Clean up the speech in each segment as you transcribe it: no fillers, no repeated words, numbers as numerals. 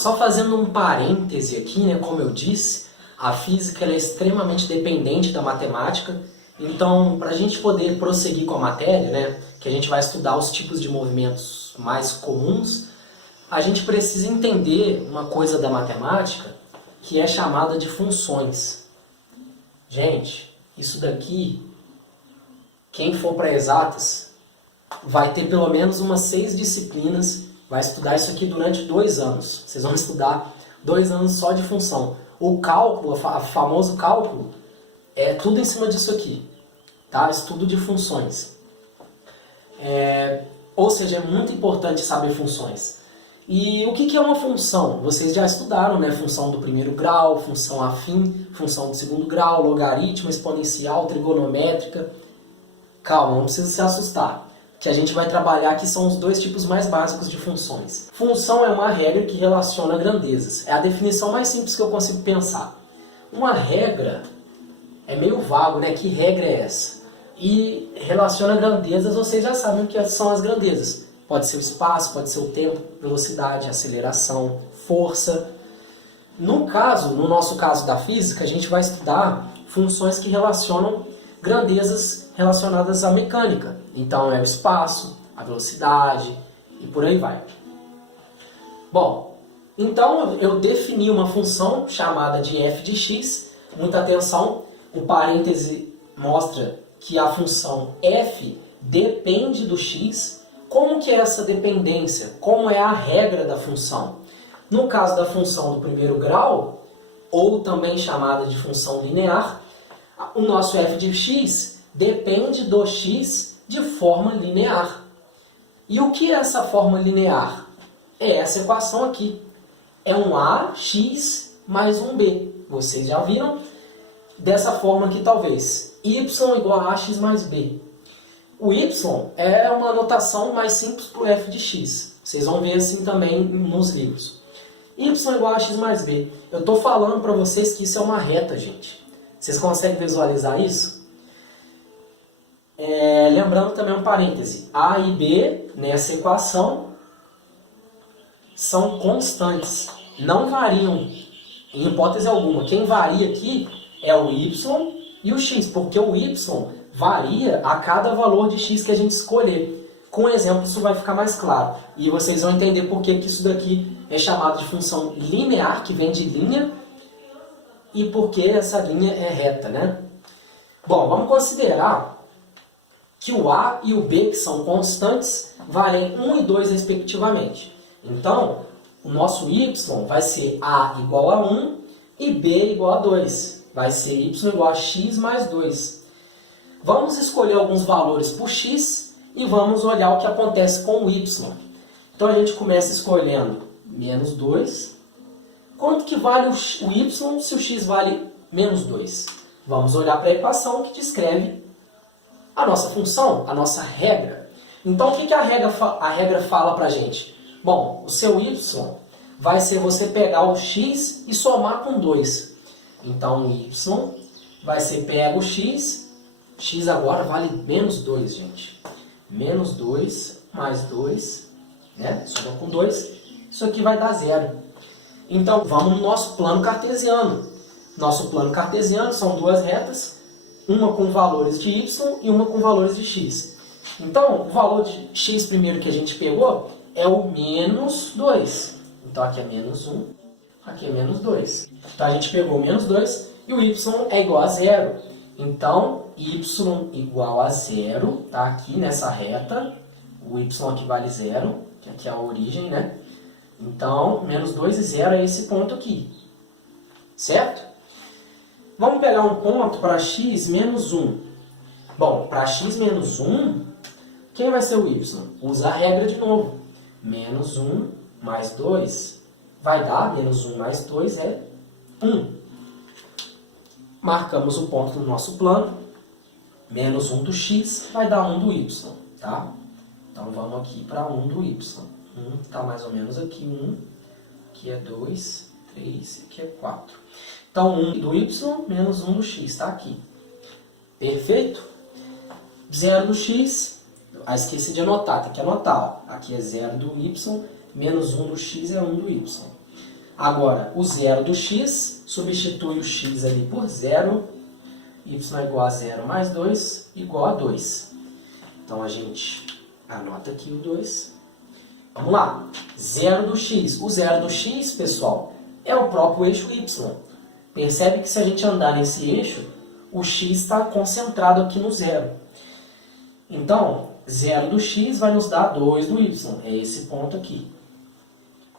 só fazendo um parêntese aqui, né, como eu disse, a física ela é extremamente dependente da matemática, então para a gente poder prosseguir com a matéria, né, que a gente vai estudar os tipos de movimentos mais comuns, a gente precisa entender uma coisa da matemática que é chamada de funções. Gente, isso daqui, quem for para exatas, vai ter pelo menos umas 6 disciplinas, vai estudar isso aqui durante 2 anos. Vocês vão estudar 2 anos só de função. O cálculo, o famoso cálculo, é tudo em cima disso aqui, tá? Estudo de funções. Ou seja, é muito importante saber funções. E o que é uma função? Vocês já estudaram, né? Função do primeiro grau, função afim, função do segundo grau, logaritmo, exponencial, trigonométrica. Calma, não precisa se assustar. O que a gente vai trabalhar aqui são os 2 tipos mais básicos de funções. Função é uma regra que relaciona grandezas. É a definição mais simples que eu consigo pensar. Uma regra é meio vago, né? Que regra é essa? E relaciona grandezas, vocês já sabem o que são as grandezas. Pode ser o espaço, pode ser o tempo, velocidade, aceleração, força. No nosso caso da física, a gente vai estudar funções que relacionam grandezas relacionadas à mecânica. Então é o espaço, a velocidade e por aí vai. Bom, então eu defini uma função chamada de f de x. Muita atenção, o parêntese mostra que a função f depende do x. Como que é essa dependência? Como é a regra da função? No caso da função do primeiro grau, ou também chamada de função linear, o nosso f de x depende do x de forma linear. E o que é essa forma linear? É essa equação aqui. É um ax mais um b. Vocês já viram? Dessa forma aqui talvez. Y igual a ax mais b. O y é uma notação mais simples para o f de x. Vocês vão ver assim também nos livros. Y igual a x mais b. Eu estou falando para vocês que isso é uma reta, gente. Vocês conseguem visualizar isso? Lembrando também um parêntese. A e b nessa equação são constantes. Não variam em hipótese alguma. Quem varia aqui é o y e o x, porque o y varia a cada valor de x que a gente escolher. Com exemplo, isso vai ficar mais claro. E vocês vão entender por que isso daqui é chamado de função linear, que vem de linha, e por que essa linha é reta, né? Bom, vamos considerar que o a e o b, que são constantes, valem 1 e 2 respectivamente. Então, o nosso y vai ser a igual a 1 e b igual a 2. Vai ser y igual a x mais 2. Vamos escolher alguns valores por x e vamos olhar o que acontece com o y. Então a gente começa escolhendo menos 2. Quanto que vale o y se o x vale menos 2? Vamos olhar para a equação que descreve a nossa função, a nossa regra. Então o que a regra fala para a gente? Bom, o seu y vai ser você pegar o x e somar com 2. Então o y vai ser pega o x agora vale menos 2, gente. Menos 2 mais 2, né? Soma com 2, isso aqui vai dar 0. Então, vamos no nosso plano cartesiano. Nosso plano cartesiano são 2 retas, uma com valores de y e uma com valores de x. Então, o valor de x primeiro que a gente pegou é o menos 2. Então, aqui é menos 1, aqui é menos 2. Então, a gente pegou o menos 2 e o y é igual a 0. Então, y igual a 0, tá aqui nessa reta, o y aqui vale 0, que aqui é a origem, né? Então, menos 2 e 0 é esse ponto aqui, certo? Vamos pegar um ponto para x menos 1. Bom, para x menos 1, quem vai ser o y? Usa a regra de novo. Menos 1 mais 2 vai dar, menos 1 mais 2 é 1. Marcamos o ponto do nosso plano, menos 1 do x vai dar 1 do y, tá? Então vamos aqui para 1 do y. 1 está mais ou menos aqui, 1, aqui é 2, 3, aqui é 4. Então 1 do y menos 1 do x, está aqui. Perfeito? 0 do x, esqueci de anotar, tem que anotar. Ó. Aqui é 0 do y, menos 1 do x é 1 do y. Agora, o zero do x, substitui o x ali por zero, y é igual a 0 mais 2, igual a 2. Então, a gente anota aqui o 2. Vamos lá. Zero do x. O zero do x, pessoal, é o próprio eixo y. Percebe que se a gente andar nesse eixo, o x está concentrado aqui no zero. Então, zero do x vai nos dar 2 do y. É esse ponto aqui.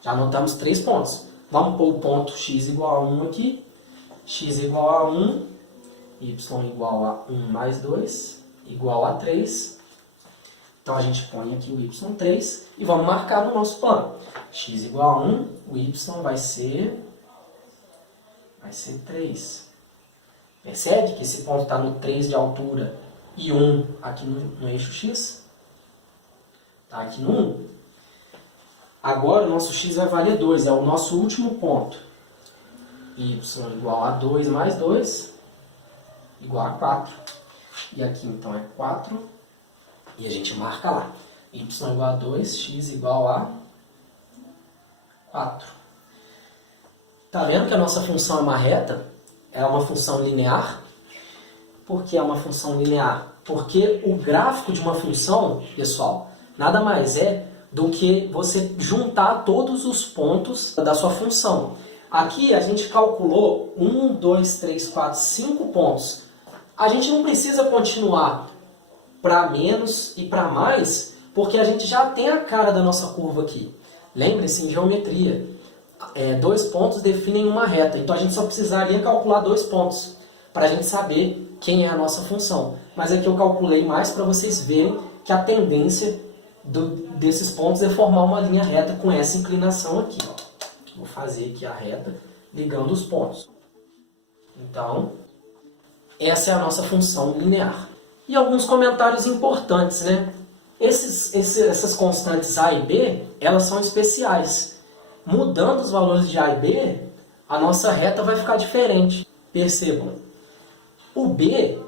Já anotamos 3 pontos. Vamos pôr o ponto x igual a 1 aqui. X igual a 1. Y igual a 1 mais 2. Igual a 3. Então, a gente põe aqui o y3 e vamos marcar no nosso plano. X igual a 1. O y vai ser 3. Percebe que esse ponto está no 3 de altura e 1 aqui no eixo x? Está aqui no 1. Agora o nosso x vai valer 2, é o nosso último ponto. Y igual a 2 mais 2, igual a 4. E aqui então é 4, e a gente marca lá. Y igual a 2, x igual a 4. Está vendo que a nossa função é uma reta? É uma função linear. Por que é uma função linear? Porque o gráfico de uma função, pessoal, nada mais é do que você juntar todos os pontos da sua função. Aqui a gente calculou 1, 2, 3, 4, 5 pontos. A gente não precisa continuar para menos e para mais, porque a gente já tem a cara da nossa curva aqui. Lembre-se, em geometria, 2 pontos definem uma reta. Então a gente só precisaria calcular 2 pontos para a gente saber quem é a nossa função. Mas aqui eu calculei mais para vocês verem que a tendência desses pontos é formar uma linha reta com essa inclinação aqui. Ó. Vou fazer aqui a reta ligando os pontos. Então, essa é a nossa função linear. E alguns comentários importantes, né? Essas constantes A e B, elas são especiais. Mudando os valores de A e B, a nossa reta vai ficar diferente. Percebam. O B,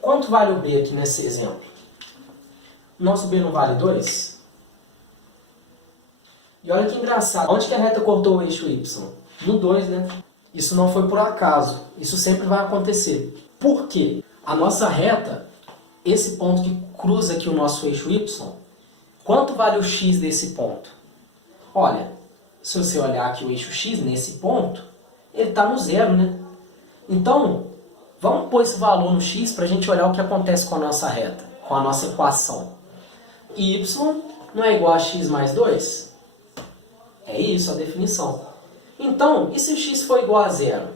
quanto vale o B aqui nesse exemplo? Nosso B não vale 2? E olha que engraçado. Onde que a reta cortou o eixo Y? No 2, né? Isso não foi por acaso. Isso sempre vai acontecer. Por quê? A nossa reta, esse ponto que cruza aqui o nosso eixo Y, quanto vale o x desse ponto? Olha, se você olhar aqui o eixo x nesse ponto, ele está no 0, né? Então, vamos pôr esse valor no x para a gente olhar o que acontece com a nossa reta, com a nossa equação. Y não é igual a x mais 2? É isso a definição. Então, e se o x for igual a 0?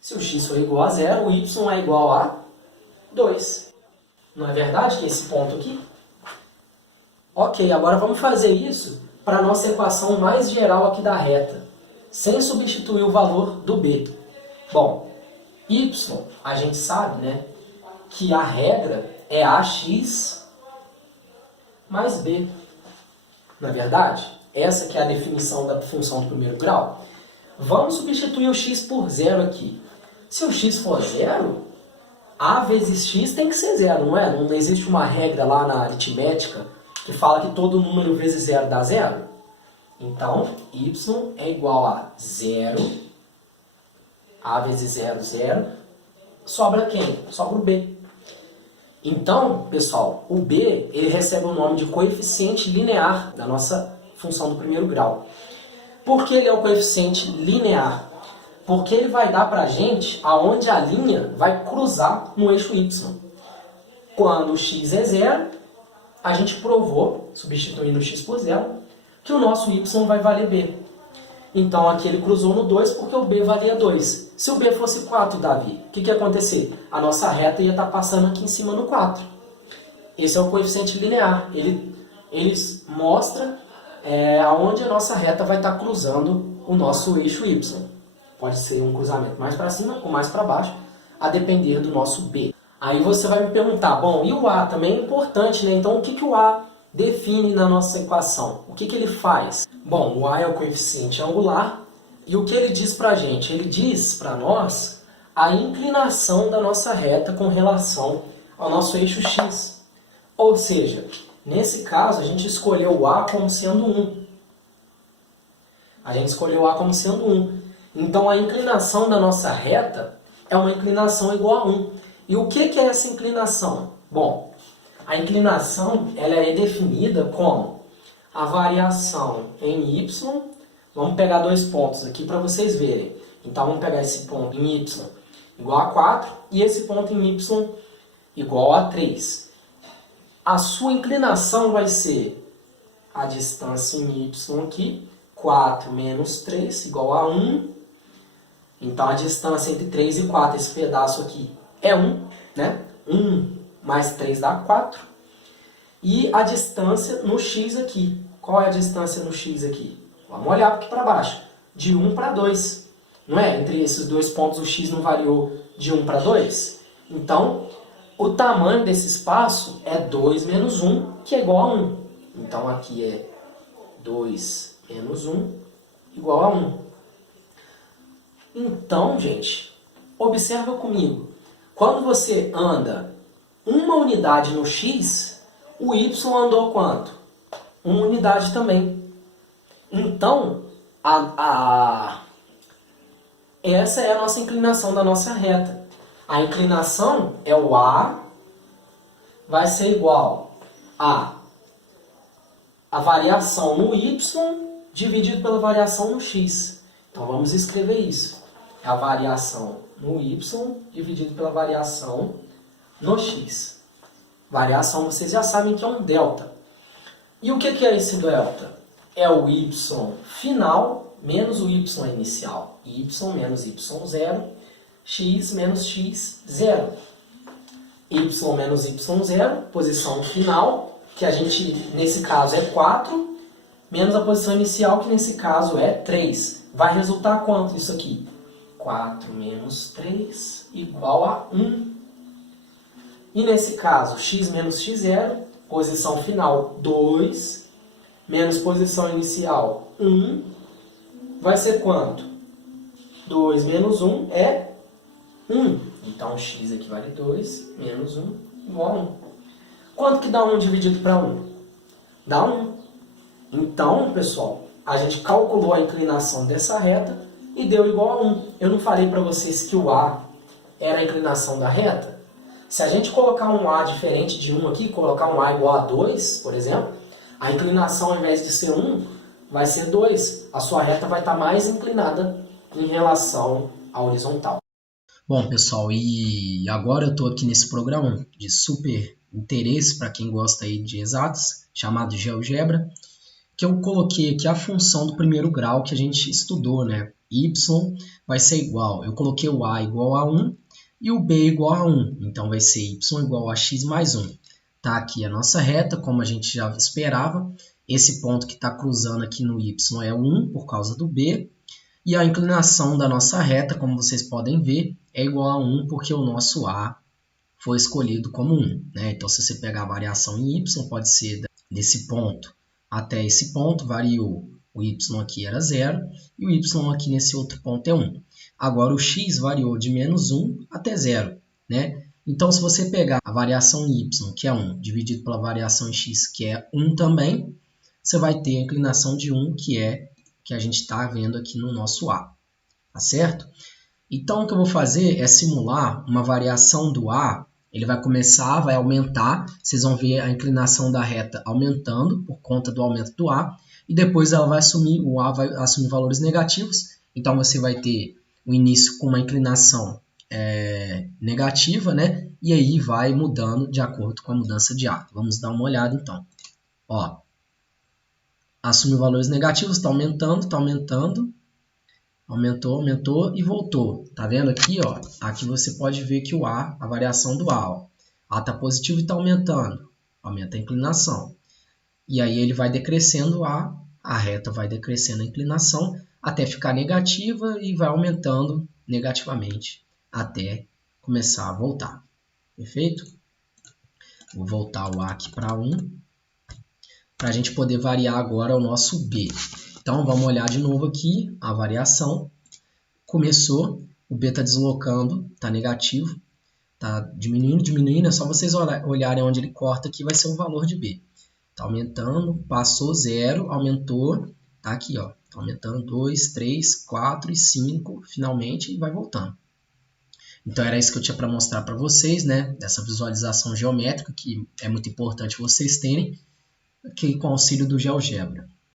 Se o x for igual a 0, o y é igual a 2. Não é verdade que esse ponto aqui? Ok, agora vamos fazer isso para a nossa equação mais geral aqui da reta, sem substituir o valor do b. Bom, y, a gente sabe, né, que a regra é ax mais b. Não é verdade? Essa que é a definição da função do primeiro grau. Vamos substituir o x por 0 aqui. Se o x for 0, a vezes x tem que ser 0, não é? Não existe uma regra lá na aritmética que fala que todo número vezes 0 dá 0? Então, y é igual a 0, a vezes 0, 0. Sobra quem? Sobra o b. Então, pessoal, o b ele recebe o nome de coeficiente linear da nossa função do primeiro grau. Por que ele é o coeficiente linear? Porque ele vai dar para a gente aonde a linha vai cruzar no eixo y. Quando o x é 0, a gente provou, substituindo o x por 0, que o nosso y vai valer b. Então aqui ele cruzou no 2 porque o b valia 2. Se o b fosse 4, Davi, o que ia acontecer? A nossa reta ia estar passando aqui em cima no 4. Esse é o coeficiente linear. Ele mostra aonde a nossa reta vai estar cruzando o nosso eixo y. Pode ser um cruzamento mais para cima ou mais para baixo, a depender do nosso b. Aí você vai me perguntar, bom, e o a também é importante, né? Então o que o a define na nossa equação? O que ele faz? Bom, o a é o coeficiente angular, e o que ele diz para a gente? Ele diz para nós a inclinação da nossa reta com relação ao nosso eixo x. Ou seja, nesse caso a gente escolheu o a como sendo 1. A gente escolheu A como sendo 1. Então a inclinação da nossa reta é uma inclinação igual a 1. E o que é essa inclinação? Bom, a inclinação ela é definida como a variação em y. Vamos pegar 2 pontos aqui para vocês verem. Então vamos pegar esse ponto em y igual a 4 e esse ponto em y igual a 3. A sua inclinação vai ser a distância em y aqui, 4 menos 3 igual a 1. Então a distância entre 3 e 4, esse pedaço aqui, é 1, né? 1 mais 3 dá 4. E a distância no x aqui. Qual é a distância no x aqui? Vamos olhar aqui para baixo. De 1 para 2. Não é? Entre esses 2 pontos o x não variou de 1 para 2? Então, o tamanho desse espaço é 2 menos 1, que é igual a 1. Então, aqui é 2 menos 1 igual a 1. Então, gente, observa comigo. Quando você anda uma unidade no x, o y andou quanto? Uma unidade também. Então, essa é a nossa inclinação da nossa reta. A inclinação é o A, vai ser igual a variação no y dividido pela variação no x. Então vamos escrever isso. É a variação no y dividido pela variação no x. Variação vocês já sabem que é um delta. E o que é esse delta? É o y final menos o y inicial. Y menos y0, x menos x0. Y menos y0, posição final, que a gente, nesse caso, é 4, menos a posição inicial, que nesse caso é 3. Vai resultar quanto isso aqui? 4 menos 3 igual a 1. E nesse caso, x menos x0, posição final 2, menos posição inicial 1, vai ser quanto? 2 menos 1 é 1. Então, x equivale a 2 menos 1 igual a 1. Quanto que dá 1 dividido para 1? Dá 1. Então, pessoal, a gente calculou a inclinação dessa reta e deu igual a 1. Eu não falei para vocês que o A era a inclinação da reta? Se a gente colocar um A diferente de 1 aqui, colocar um A igual a 2, por exemplo, a inclinação, ao invés de ser 1, vai ser 2. A sua reta vai estar mais inclinada em relação à horizontal. Bom, pessoal, e agora eu estou aqui nesse programa de super interesse para quem gosta aí de exatas, chamado GeoGebra, que eu coloquei aqui a função do primeiro grau que a gente estudou, né? Y vai ser igual, eu coloquei o A igual a 1 e o B igual a 1, então vai ser Y igual a X mais 1. Tá aqui a nossa reta, como a gente já esperava, esse ponto que está cruzando aqui no Y é 1 por causa do B, e a inclinação da nossa reta, como vocês podem ver, é igual a 1 porque o nosso A foi escolhido como 1. Né? Então, se você pegar a variação em Y, pode ser desse ponto até esse ponto, variou. O Y aqui era 0 e o Y aqui nesse outro ponto é 1. Agora, o X variou de menos 1 até 0. Né? Então, se você pegar a variação em Y, que é 1, dividido pela variação em X, que é 1 também, você vai ter a inclinação de 1, que a gente está vendo aqui no nosso A. Tá certo? Então, o que eu vou fazer é simular uma variação do A. Ele vai começar, vai aumentar. Vocês vão ver a inclinação da reta aumentando por conta do aumento do A. E depois ela vai assumir, o A vai assumir valores negativos. Então, você vai ter o início com uma inclinação negativa, né? E aí vai mudando de acordo com a mudança de A. Vamos dar uma olhada, então. Ó, assumiu valores negativos, está aumentando. Aumentou e voltou. Tá vendo aqui, ó? Aqui você pode ver que o A, a variação do A, ó. A está positivo e está aumentando. Aumenta a inclinação. E aí ele vai decrescendo a reta vai decrescendo a inclinação até ficar negativa e vai aumentando negativamente até começar a voltar. Perfeito? Vou voltar o A aqui para 1, para a gente poder variar agora o nosso B. Então, vamos olhar de novo aqui a variação. Começou, o B está deslocando, está negativo, está diminuindo. É só vocês olharem onde ele corta aqui, vai ser o valor de B. Está aumentando, passou 0, aumentou, está aqui, ó, Aumentando 2, 3, 4 e 5, finalmente, e vai voltando. Então era isso que eu tinha para mostrar para vocês, né? Essa visualização geométrica que é muito importante vocês terem, aqui com o auxílio do GeoGebra.